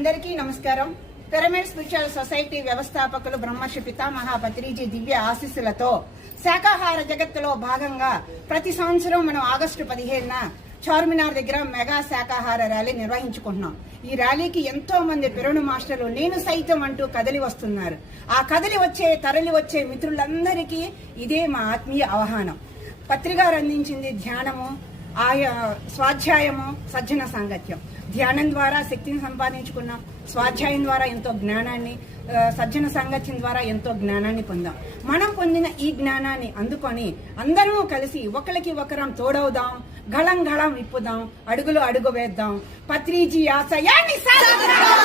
అందరికీ నమస్కారం. Pyramid spiritual society వ్యవస్థాపకులు బ్రహ్మర్షి పితామహ పత్రిజీ దివ్య ఆశీస్సులతో శాకాహార జగత్తులో భాగంగా ప్రతి సంవత్సరం మనం ఆగస్టు 15న చార్మినార్ దగ్గర మెగా శాకాహార ర్యాలీ నిర్వహించుకుంటున్నాం. ఈ ర్యాలీకి ఎంతో మంది పిరమిడ్ మాస్టర్లు నేను సైతం అంటూ కదిలి వస్తున్నారు. ఆ తరలి వచ్చే మిత్రులందరికీ ఇదే మా ఆత్మీయ ఆహ్వానం. పత్రిగారు అందించింది ధ్యానము, స్వాధ్యాయము, సజ్జన సాంగత్యం. ధ్యానం ద్వారా శక్తిని సంపాదించుకున్నాం, స్వాధ్యాయం ద్వారా ఎంతో జ్ఞానాన్ని, సజ్జన సాంగత్యం ద్వారా ఎంతో జ్ఞానాన్ని పొందాం. మనం పొందిన ఈ జ్ఞానాన్ని అందుకొని అందరూ కలిసి ఒకరికి ఒకరం తోడవుదాం, గళం విప్పుదాం, అడుగులు అడుగు వేద్దాం, పత్రిజీ ఆశయాన్ని సాధిద్దాం.